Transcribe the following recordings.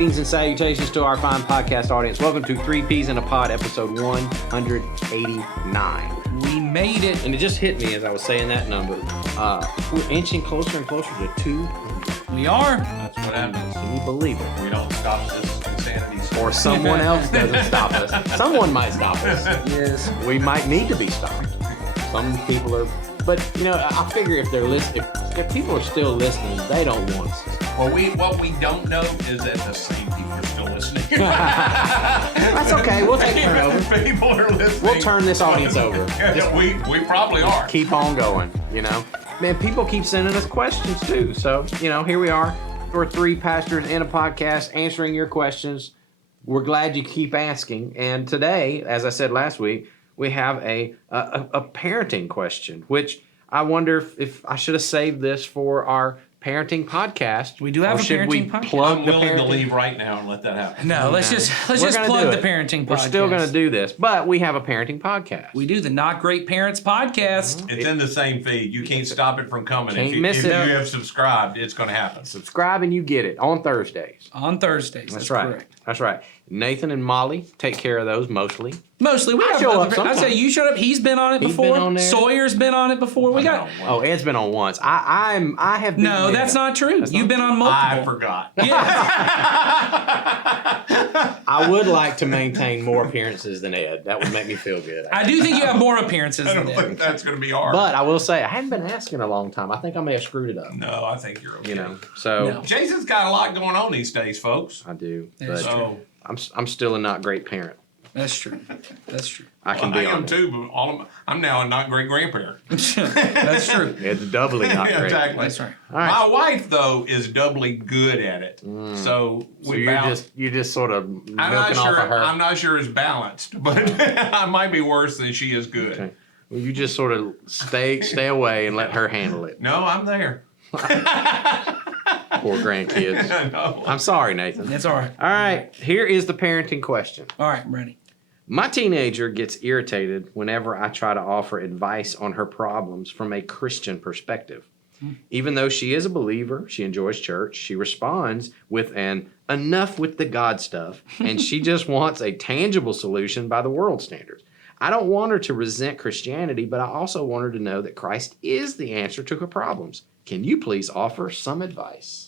Greetings and salutations to our fine podcast audience. Welcome to 3 Peas in a Pod, episode 189. We made it. And it just hit me as I was saying that number. We're inching closer and closer to 200. We are. That's what happens. Can you believe it? We don't stop this insanity. Or someone else doesn't stop us. Someone might stop us. Yes. We might need to be stopped. Some people are, but you know, I figure if they're listening, if people are still listening, they don't want us. Well, what we don't know is that the same people are still listening. That's okay. We'll take turn over. People are listening. We'll turn this audience over. Yeah, we probably are. Keep on going, you know. Man, people keep sending us questions too. So, you know, here we are. We're 3 pastors in a podcast answering your questions. We're glad you keep asking. And today, as I said last week, we have a parenting question, which I wonder if I should have saved this for our parenting podcast. We do have a parenting podcast. I'm willing to leave right now and let that happen. No, let's just plug the parenting podcast. We're still going to do this, but we have a parenting podcast. We do the Not Great Parents podcast. It's in the same feed. You can't stop it from coming. Can't If you miss it. have subscribed, it's going to happen. Subscribe and you get it on Thursdays. On Thursdays. That's right. correct. That's right. Nathan and Molly take care of those mostly. Mostly, we have show other. up I say you showed up. He's been on it He's before. been on there. Sawyer's been on it before. We got. Oh, Ed's been on once. I have been No, there. that's not true. That's You've not been on multiple. I forgot. Yeah. I would like to maintain more appearances than Ed. That would make me feel good. I do think you have more appearances I than don't that. think that's going to be hard. But I will say I hadn't been asking in a long time. I think I may have screwed it up. No, I think you're okay. You know, so No. Jason's got a lot going on these days, folks. I do. That's But So I'm still a not great parent. That's true. That's true. I can I be am on it. too, but I'm now a not great grandparent. That's true. It's doubly not Yeah, great. exactly. That's right. All right. My wife, though, is doubly good at it. So So we you're just sort of milking I'm not off sure. of her. I'm not sure it's balanced, but I might be worse than she is good. Okay. Well, you just sort of stay away and let her handle it. No, I'm there. Poor grandkids. I know. I'm sorry, Nathan. That's all right. All right, here is the parenting question. All right, I'm ready. My teenager gets irritated whenever I try to offer advice on her problems from a Christian perspective. Even though she is a believer, she enjoys church, she responds with an enough with the God stuff, and she just wants a tangible solution by the world standards. I don't want her to resent Christianity, but I also want her to know that Christ is the answer to her problems. Can you please offer some advice?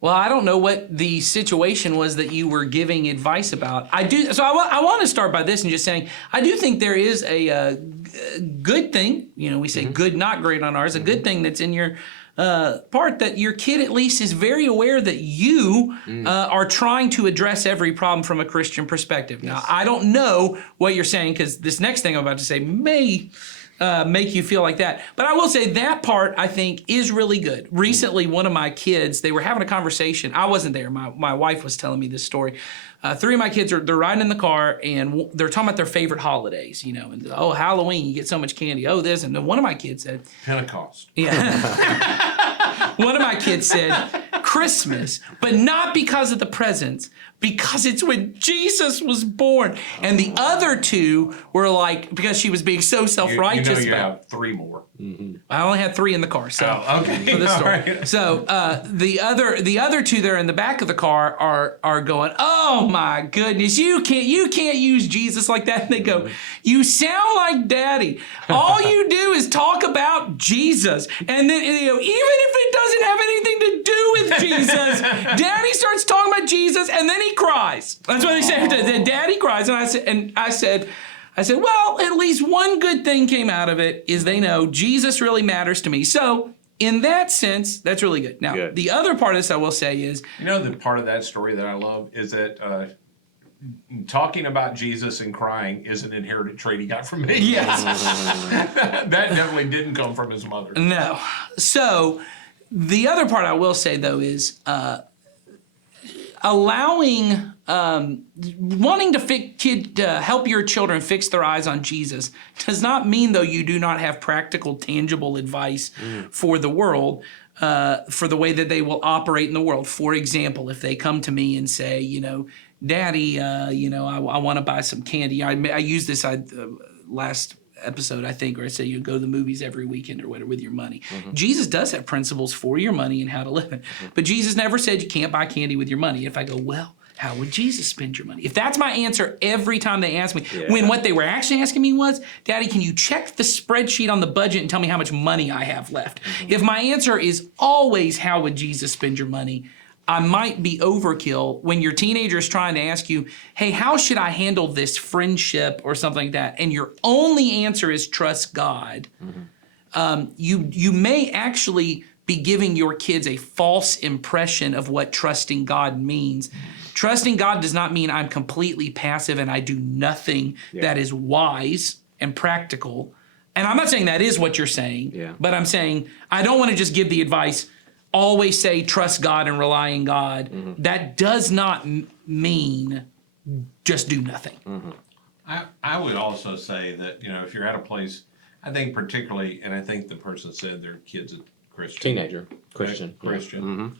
Well, I don't know what the situation was that you were giving advice about. I want to start by this and just saying, I do think there is a good thing. You know, we say good, not great on ours. A good thing that's in your part that your kid at least is very aware that you are trying to address every problem from a Christian perspective. Now, I don't know what you're saying because this next thing I'm about to say may make you feel like that. But I will say that part, I think, is really good. Recently, one of my kids, they were having a conversation. I wasn't there. My wife was telling me this story. 3 of my kids, they're riding in the car, and they're talking about their favorite holidays, you know. And, oh, Halloween, you get so much candy. Oh, this. And then one of my kids said... Pentecost. Yeah. One of my kids said Christmas, but not because of the presents, because it's when Jesus was born. And the other 2 were like, because she was being so self-righteous You know you about have 3 more. I only had 3 in the car, so okay. for this All story. right. So the other 2 there in the back of the car are going, oh my goodness, you can't use Jesus like that. And they go, you sound like Daddy. All you do is talk about Jesus, and then even if it doesn't have anything to do with Jesus, Daddy starts talking about Jesus, and then he cries. That's what they say. Then Daddy cries, and I said, well, at least one good thing came out of it is they know Jesus really matters to me. So in that sense, that's really good. Now, the other part of this I will say is... You know, the part of that story that I love is that talking about Jesus and crying is an inherited trait he got from me. Yes. That definitely didn't come from his mother. No. So the other part I will say, though, is allowing... wanting to help your children fix their eyes on Jesus does not mean, though, you do not have practical, tangible advice for the world, for the way that they will operate in the world. For example, if they come to me and say, you know, Daddy, I want to buy some candy. I used this last episode, I think, where I say you go to the movies every weekend or whatever with your money. Jesus does have principles for your money and how to live it. But Jesus never said you can't buy candy with your money. If I go, well, how would Jesus spend your money? If that's my answer every time they ask me, when what they were actually asking me was, Daddy, can you check the spreadsheet on the budget and tell me how much money I have left? If my answer is always, how would Jesus spend your money? I might be overkill when your teenager is trying to ask you, hey, how should I handle this friendship or something like that? And your only answer is trust God. You may actually be giving your kids a false impression of what trusting God means. Trusting God does not mean I'm completely passive and I do nothing that is wise and practical. And I'm not saying that is what you're saying, but I'm saying I don't want to just give the advice, always say trust God and rely on God. That does not mean just do nothing. I would also say that, if you're at a place, I think particularly, and I think the person said their kid's a Christian. Teenager, Christian. Christian.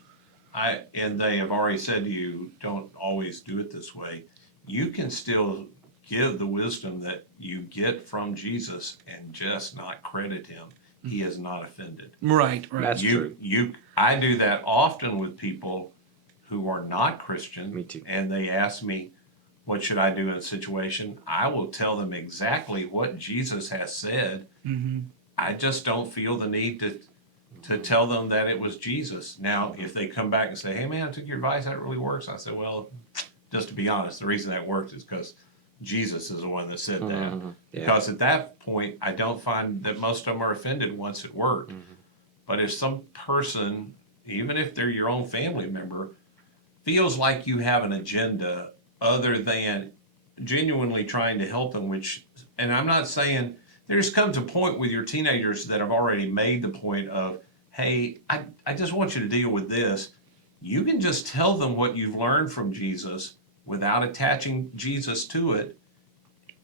And they have already said to you, don't always do it this way. You can still give the wisdom that you get from Jesus and just not credit him. He is not offended. Right. That's true. I do that often with people who are not Christian. Me too. And they ask me, what should I do in a situation? I will tell them exactly what Jesus has said. I just don't feel the need to tell them that it was Jesus. Now, if they come back and say, hey man, I took your advice, that really works. I said, well, just to be honest, the reason that worked is because Jesus is the one that said that. Because at that point, I don't find that most of them are offended once it worked. But if some person, even if they're your own family member, feels like you have an agenda other than genuinely trying to help them, and I'm not saying, there just comes a point with your teenagers that have already made the point of, hey, I just want you to deal with this. You can just tell them what you've learned from Jesus without attaching Jesus to it.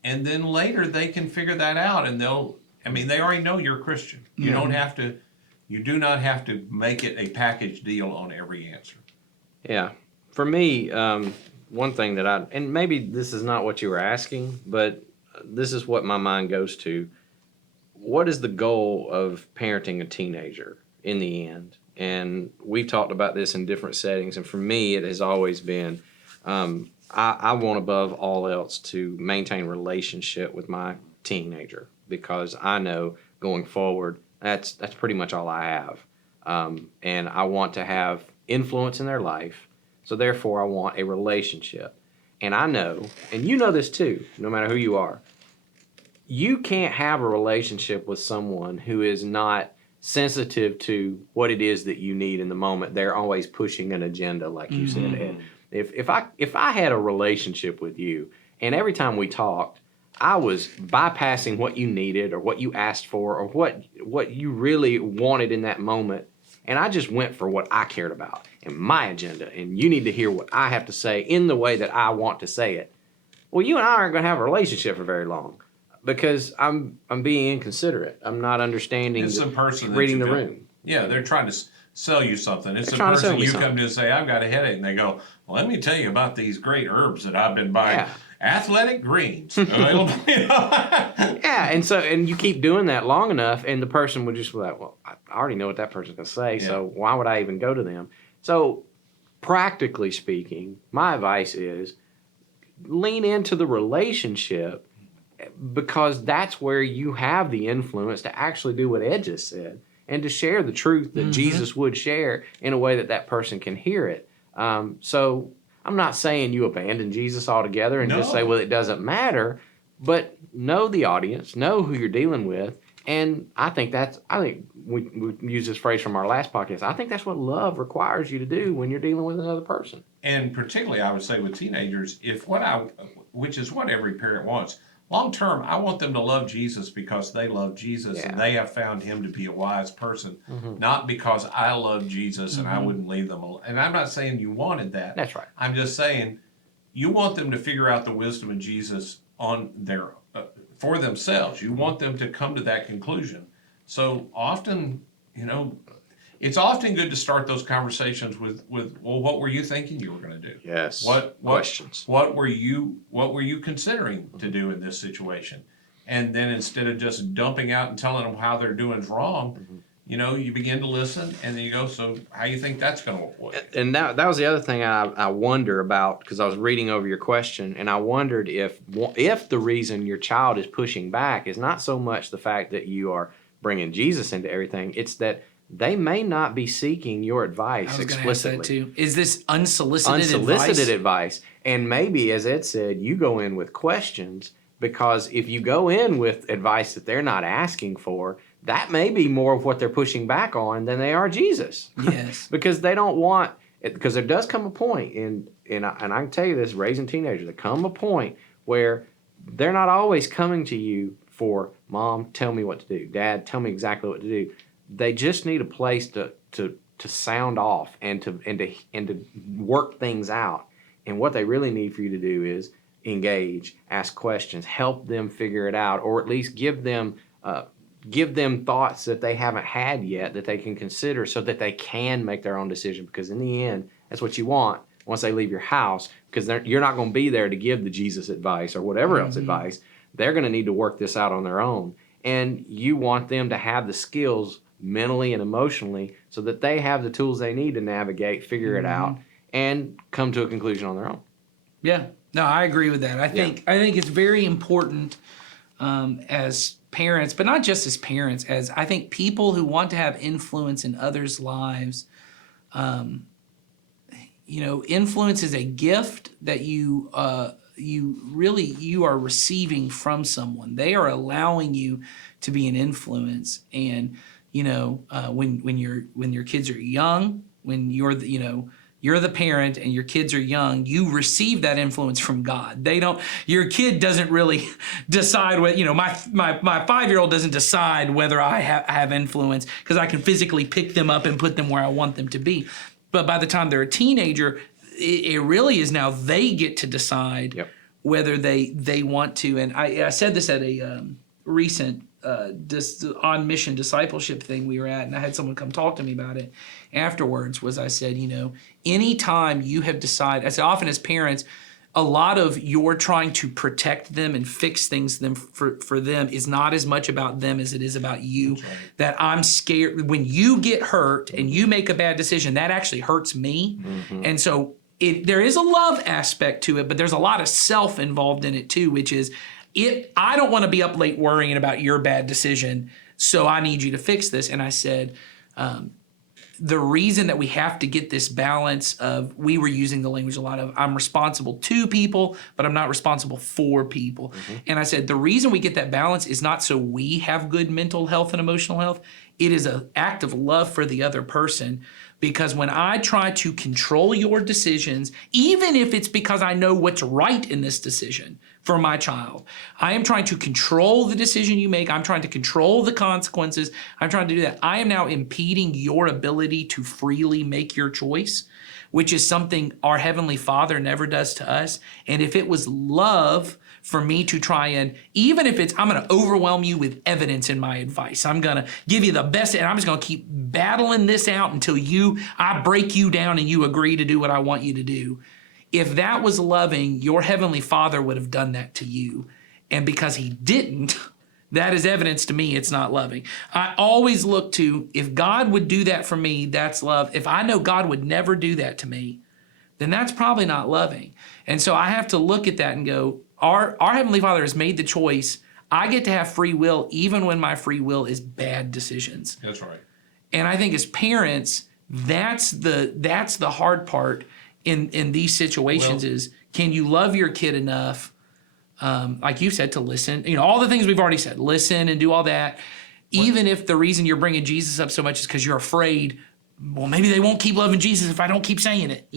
And then later they can figure that out and they already know you're a Christian. You do not have to make it a package deal on every answer. Yeah. For me, one thing that and maybe this is not what you were asking, but this is what my mind goes to. What is the goal of parenting a teenager in the end? And we've talked about this in different settings. And for me, it has always been, I want above all else to maintain relationship with my teenager, because I know going forward, that's pretty much all I have. And I want to have influence in their life. So therefore, I want a relationship. And I know, and you know this too, no matter who you are, you can't have a relationship with someone who is not sensitive to what it is that you need in the moment. They're always pushing an agenda, like you said, Ed. If I had a relationship with you, and every time we talked, I was bypassing what you needed or what you asked for or what you really wanted in that moment, and I just went for what I cared about and my agenda, and you need to hear what I have to say in the way that I want to say it. Well, you and I aren't going to have a relationship for very long, because I'm being inconsiderate. I'm not understanding. It's the person reading the room. Yeah, they're trying to sell you something. It's the trying to sell person me you something. come to and say, I've got a headache, and they go, well, let me tell you about these great herbs that I've been buying. Yeah. Athletic Greens. Available. Yeah, and you keep doing that long enough, and the person would just be like, well, I already know what that person's going to say, so why would I even go to them? So practically speaking, my advice is lean into the relationship, because that's where you have the influence to actually do what Ed just said and to share the truth that Jesus would share in a way that that person can hear it. So I'm not saying you abandon Jesus altogether and just say, well, it doesn't matter, but know the audience, know who you're dealing with. And I think we use this phrase from our last podcast. I think that's what love requires you to do when you're dealing with another person. And particularly, I would say with teenagers, which is what every parent wants, long term, I want them to love Jesus because they love Jesus and they have found him to be a wise person, not because I love Jesus and I wouldn't leave them alone. And I'm not saying you wanted that. That's right. I'm just saying you want them to figure out the wisdom of Jesus on their for themselves. You want them to come to that conclusion. So often, it's often good to start those conversations with well, what were you thinking you were going to do? Yes. What questions? What were you considering to do in this situation? And then instead of just dumping out and telling them how they're doing is wrong, you know, you begin to listen, and then you go, so how you think that's going to work? And that was the other thing I wonder about, because I was reading over your question, and I wondered if the reason your child is pushing back is not so much the fact that you are bringing Jesus into everything, it's that they may not be seeking your advice I was going to ask explicitly. that too. Is this unsolicited advice? And maybe, as Ed said, you go in with questions, because if you go in with advice that they're not asking for, that may be more of what they're pushing back on than they are Jesus. Yes. Because they don't want it, because there does come a point and I can tell you this, raising teenagers, there come a point where they're not always coming to you for, Mom, tell me what to do. Dad, tell me exactly what to do. They just need a place to sound off and to work things out. And what they really need for you to do is engage, ask questions, help them figure it out, or at least give them thoughts that they haven't had yet that they can consider, so that they can make their own decision. Because in the end, that's what you want once they leave your house, because you're not going to be there to give the Jesus advice or whatever else advice. They're going to need to work this out on their own. And you want them to have the skills mentally and emotionally so that they have the tools they need to navigate, figure it out, and come to a conclusion on their own. Yeah. No, I agree with that. I think it's very important as parents, but not just as parents, as I think people who want to have influence in others' lives. You know, influence is a gift that you are receiving from someone. They are allowing you to be an influence. And you know, when your kids are young, when you're the parent and your kids are young, you receive that influence from God. Your kid doesn't really decide what, my 5-year-old doesn't decide whether I have influence, because I can physically pick them up and put them where I want them to be. But by the time they're a teenager, it really is now they get to decide whether they want to. And I said this at a recent on mission discipleship thing we were at, and I had someone come talk to me about it afterwards. I said, anytime you have decided, I said, often as parents, a lot of your trying to protect them and fix things for them is not as much about them as it is about you. Right. That I'm scared when you get hurt and you make a bad decision, that actually hurts me. Mm-hmm. And so there is a love aspect to it, but there's a lot of self involved in it too, which is, I don't want to be up late worrying about your bad decision, so I need you to fix this. And I said, the reason that we have to get this balance of, we were using the language a lot of, I'm responsible to people, but I'm not responsible for people. Mm-hmm. And I said, the reason we get that balance is not so we have good mental health and emotional health. It is an act of love for the other person. Because when I try to control your decisions, even if it's because I know what's right in this decision for my child, I am trying to control the decision you make. I'm trying to control the consequences. I'm trying to do that. I am now impeding your ability to freely make your choice, which is something our Heavenly Father never does to us. And if it was love for me to try and, even if I'm going to overwhelm you with evidence in my advice, I'm going to give you the best, and I'm just going to keep battling this out until I break you down and you agree to do what I want you to do. If that was loving, your Heavenly Father would have done that to you. And because He didn't, that is evidence to me it's not loving. I always look to, if God would do that for me, that's love. If I know God would never do that to me, then that's probably not loving. And so I have to look at that and go, our Heavenly Father has made the choice. I get to have free will, even when my free will is bad decisions. That's right. And I think as parents, that's the hard part in these situations is, can you love your kid enough, like you said, to listen? All the things we've already said, listen and do all that. Even if the reason you're bringing Jesus up so much is because you're afraid, well, maybe they won't keep loving Jesus if I don't keep saying it,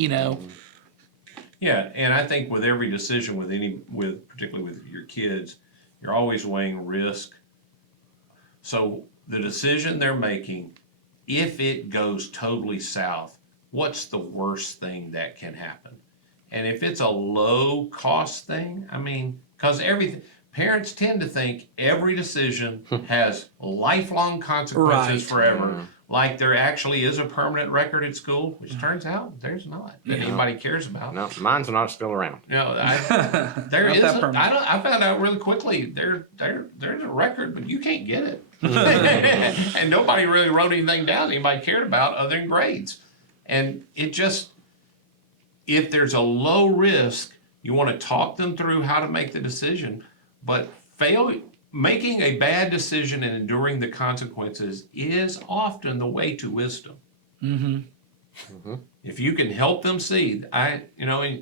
Yeah, and I think with every decision, particularly with your kids, you're always weighing risk. So the decision they're making, if it goes totally south, what's the worst thing that can happen? And if it's a low cost thing, because parents tend to think every decision has lifelong consequences Right. forever. Like there actually is a permanent record at school, which turns out there's not that anybody cares about. No, mine's not still around. You know, there Not is. that permanent. I found out really quickly. There's a record, but you can't get it, and nobody really wrote anything down anybody cared about other than grades. And it just, if there's a low risk, you want to talk them through how to make the decision, but making a bad decision and enduring the consequences is often the way to wisdom. If you can help them see,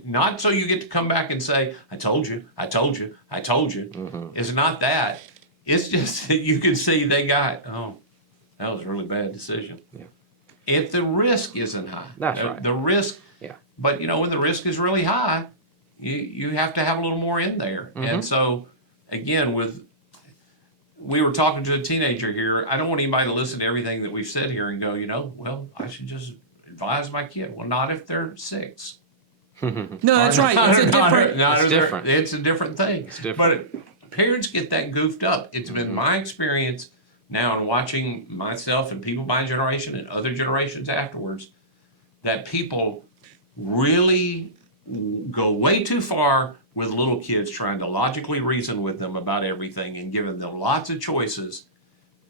not so you get to come back and say, I told you, I told you, I told you. It's not that. It's just that you can see they got, that was a really bad decision. Yeah. If the risk isn't high. That's right. The risk, Yeah. but when the risk is really high, you have to have a little more in there. And so, again, we were talking to a teenager here. I don't want anybody to listen to everything that we've said here and go, well, I should just advise my kid. Well, not if they're 6. No, that's right. It's a different. It's different. It's a different thing. It's different. But parents get that goofed up. It's been my experience now in watching myself and people my generation and other generations afterwards that people really go way too far with little kids, trying to logically reason with them about everything and giving them lots of choices.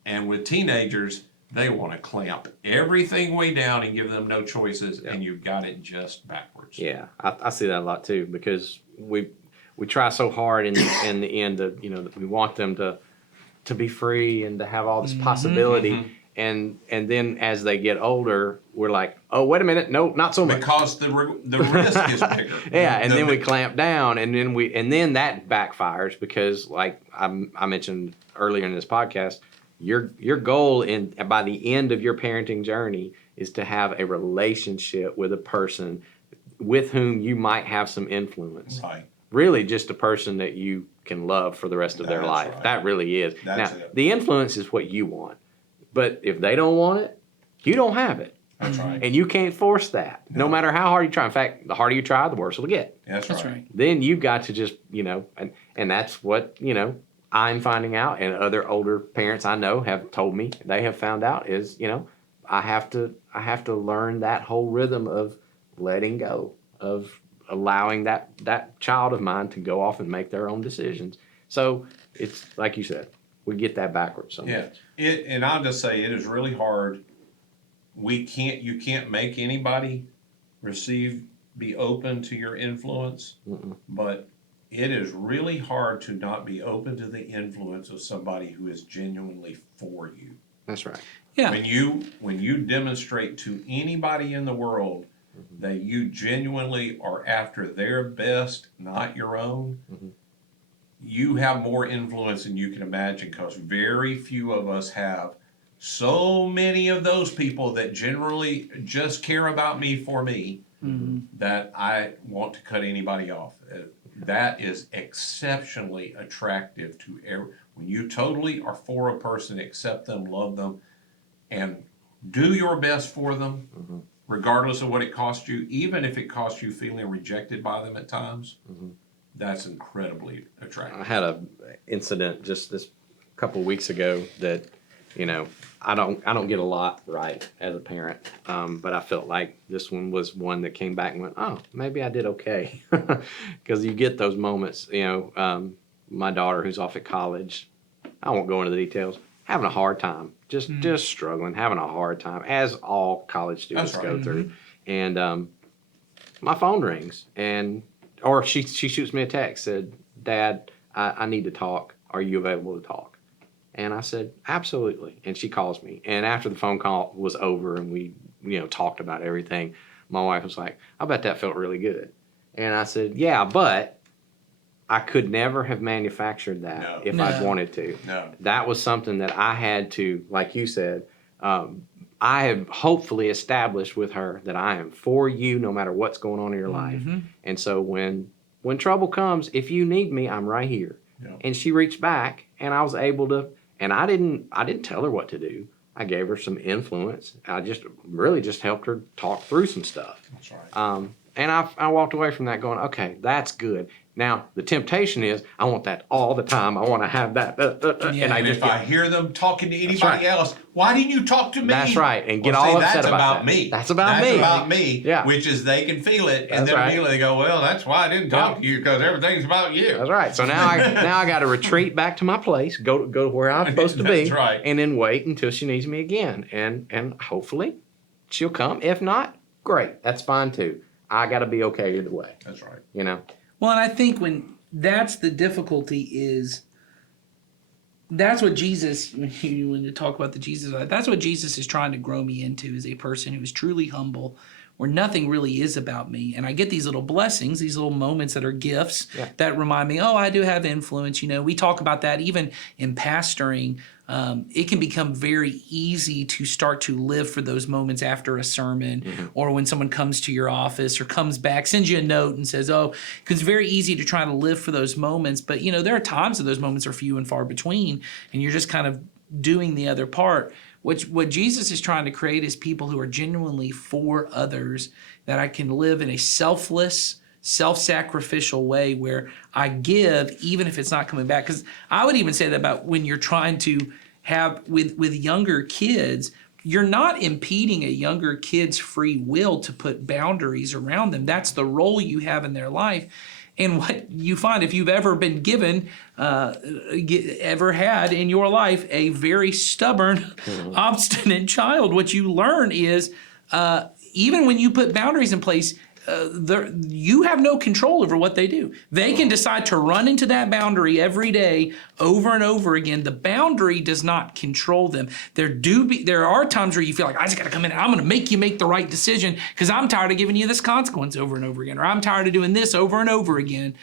And with teenagers, they want to clamp everything way down and give them no choices, and you've got it just backwards. Yeah, I see that a lot too, because we try so hard in the end that we want them to be free and to have all this possibility, and then as they get older, we're like, oh, wait a minute, no, not so much. Because the risk is bigger. Yeah, and then we clamp down, and then that backfires because, like I mentioned earlier in this podcast, your goal by the end of your parenting journey is to have a relationship with a person with whom you might have some influence. Right. Really, just a person that you can love for the rest of their That's life. right. That really is. That's now, it. the influence is what you want, but if they don't want it, you don't have it. That's right. And you can't force that, no matter how hard you try. In fact, the harder you try, the worse it'll get. That's That's right. right. Then you've got to just, and that's what, I'm finding out, and other older parents I know have told me they have found out is, I have to learn that whole rhythm of letting go, of allowing that child of mine to go off and make their own decisions. So it's like you said, we get that backwards sometimes. Yeah. And I'll just say it is really hard. You can't make anybody be open to your influence, but it is really hard to not be open to the influence of somebody who is genuinely for you. That's right. Yeah. When you demonstrate to anybody in the world that you genuinely are after their best, not your own, you have more influence than you can imagine, because very few of us have so many of those people that generally just care about me for me that I want to cut anybody off. That is exceptionally attractive to when you totally are for a person, accept them, love them, and do your best for them, regardless of what it costs you, even if it costs you feeling rejected by them at times. That's incredibly attractive. I had a incident just this couple weeks ago that, I don't get a lot right as a parent, but I felt like this one was one that came back and went, oh, maybe I did okay, because you get those moments. My daughter, who's off at college, I won't go into the details, having a hard time, just struggling, having a hard time, as all college students That's go right. through. And my phone rings, or she shoots me a text, said, Dad, I need to talk. Are you available to talk? And I said, absolutely. And she calls me. And after the phone call was over and we, talked about everything, my wife was like, I bet that felt really good. And I said, yeah, but I could never have manufactured that if I'd wanted to. No. That was something that I had to, like you said, I have hopefully established with her that I am for you no matter what's going on in your life. And so when trouble comes, if you need me, I'm right here. Yeah. And she reached back, and I was able to, and I didn't tell her what to do. I gave her some influence. I just really just helped her talk through some stuff. That's right. And I walked away from that going, okay, that's good. Now, the temptation is, I want that all the time. I want to have that. And I And just if I get, hear them talking to anybody right. else, why didn't you talk to me? That's right, and get Well, all see, upset that's about that. me. That's about me. That's about me. Yeah. Which is they can feel it, and That's then right. immediately they go, "Well, that's why I didn't talk Yeah. to you because everything's about you." That's right. So now I got to retreat back to my place, go to where I'm supposed to be, That's right. and then wait until she needs me again, and hopefully she'll come. If not, great, that's fine too. I got to be okay either way. That's right. You know. Well, and I think when that's the difficulty is that's what Jesus, when you talk about the Jesus, that's what Jesus is trying to grow me into, is a person who is truly humble, where nothing really is about me. And I get these little blessings, these little moments that are gifts that remind me, oh, I do have influence. You know, we talk about that even in pastoring. It can become very easy to start to live for those moments after a sermon or when someone comes to your office or comes back, sends you a note and says, oh, because it's very easy to try to live for those moments. But, you know, there are times that those moments are few and far between, and you're just kind of doing the other part. What Jesus is trying to create is people who are genuinely for others, that I can live in a selfless, self-sacrificial way where I give even if it's not coming back. Because I would even say that about when you're trying to have with younger kids, you're not impeding a younger kid's free will to put boundaries around them. That's the role you have in their life. And what you find, if you've ever been given, ever had in your life a very stubborn, obstinate child, what you learn is even when you put boundaries in place, you have no control over what they do. They can decide to run into that boundary every day over and over again. The boundary does not control them. There are times where you feel like, I just got to come in and I'm going to make you make the right decision because I'm tired of giving you this consequence over and over again, or I'm tired of doing this over and over again.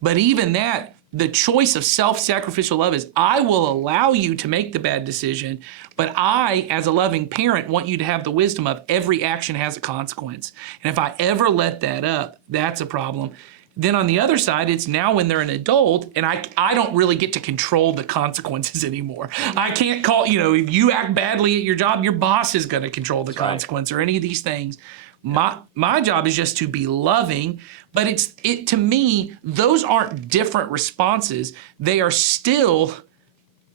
But even that, the choice of self-sacrificial love is, I will allow you to make the bad decision, but I, as a loving parent, want you to have the wisdom of every action has a consequence. And if I ever let that up, that's a problem. Then on the other side, it's now when they're an adult, and I don't really get to control the consequences anymore. I can't call, if you act badly at your job, your boss is going to control the consequence or any of these things. My job is just to be loving, but to me, those aren't different responses. They are still,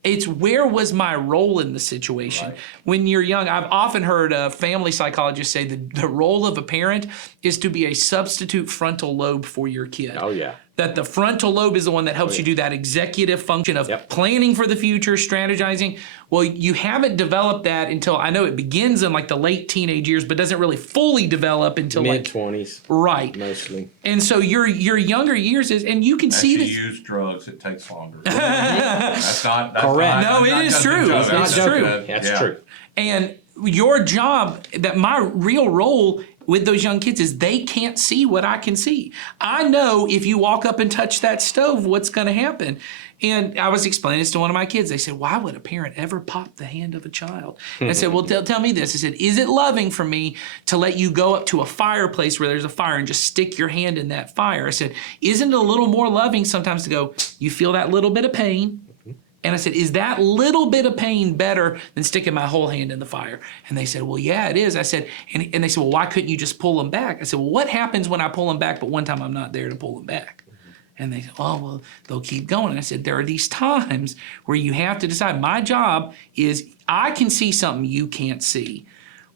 it's where was my role in the situation? Right. When you're young, I've often heard family psychologists say the role of a parent is to be a substitute frontal lobe for your kid. Oh, yeah. That the frontal lobe is the one that helps you do that executive function of planning for the future, strategizing. Well, you haven't developed that until, I know it begins in like the late teenage years, but doesn't really fully develop until mid-20s. Right. Mostly. And so your younger years is, and you can see this. this. You use drugs, it takes longer. That's not Correct. No, it is true. It's true. That's true. And your job, that my real role with those young kids is they can't see what I can see. I know if you walk up and touch that stove, what's going to happen. And I was explaining this to one of my kids. They said, why would a parent ever pop the hand of a child? And I said, well, tell me this. I said, is it loving for me to let you go up to a fireplace where there's a fire and just stick your hand in that fire? I said, isn't it a little more loving sometimes to go, you feel that little bit of pain? And I said, is that little bit of pain better than sticking my whole hand in the fire? And they said, well, yeah, it is. I said, and they said, well, why couldn't you just pull them back? I said, well, what happens when I pull them back, but one time I'm not there to pull them back? And they said, oh, well, they'll keep going. And I said, there are these times where you have to decide. My job is I can see something you can't see.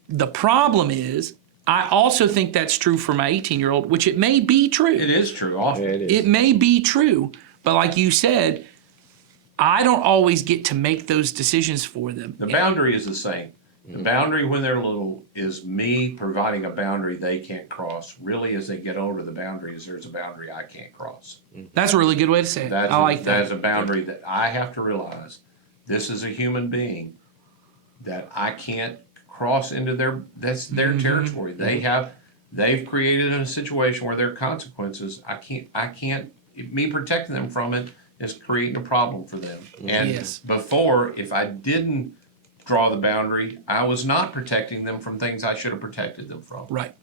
The problem is, I also think that's true for my 18-year-old, which it may be true. It is true, often. Yeah, it is. It may be true. But like you said, I don't always get to make those decisions for them. The boundary is the same. The boundary when they're little is me providing a boundary they can't cross. Really, as they get older, the boundary is there's a boundary I can't cross. That's a really good way to say it. I like that. That is a boundary that I have to realize. This is a human being that I can't cross into their territory. They've created a situation where there are consequences. I can't. Me protecting them from it is creating a problem for them. And before, if I didn't draw the boundary, I was not protecting them from things I should have protected them from. Right.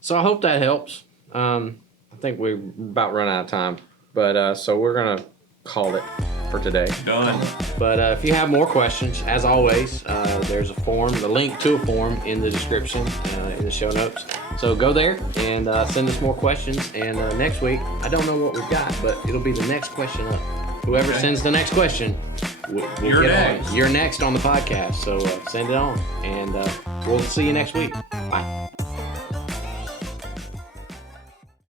So I hope that helps. I think we're about run out of time, but so we're gonna call it. for today. Done. But if you have more questions, as always, there's a form, the link to a form in the description, in the show notes. So go there and send us more questions. And next week, I don't know what we've got, but it'll be the next question up. Whoever sends the next question, we'll You're get next. on. You're next on the podcast. So send it on, and we'll see you next week. Bye.